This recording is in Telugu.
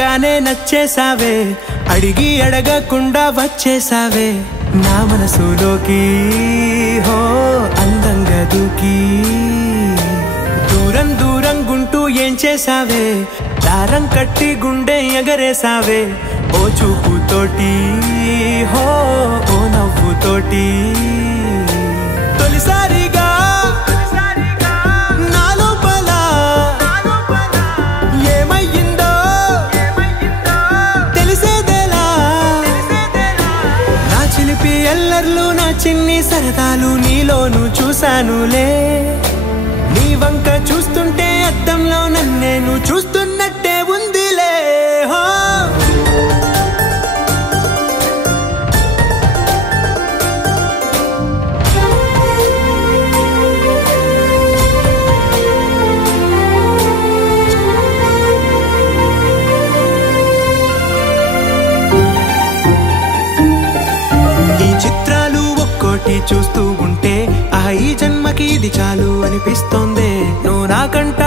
చూడంగానే నచ్చేసావే అడిగి అడగకుండా వచ్చేసావే నా మనసులోకి హో అందంగా దూకి దూరం దూరం గుంటూ ఏం చేసావే దారం కట్టి గుండె ఎగరేసావే ఓ చూపుతోటి హో ఓ నవ్వుతోటి తొలిసారిగా నా లోపల ఏమయ్యిందో తెలిసేదేలా నా చిలిపి ఎల్లర్లు నా చిన్ని సరదాలు నీలోను చూశానులే నీ వంక చూస్తుంటే అద్దంలో నన్నేను చూస్తున్నట్టే ఉందిలే హో చూస్తూ ఉంటే ఈ జన్మకి ఇది చాలు అనిపిస్తోంది నువ్వు నా కంట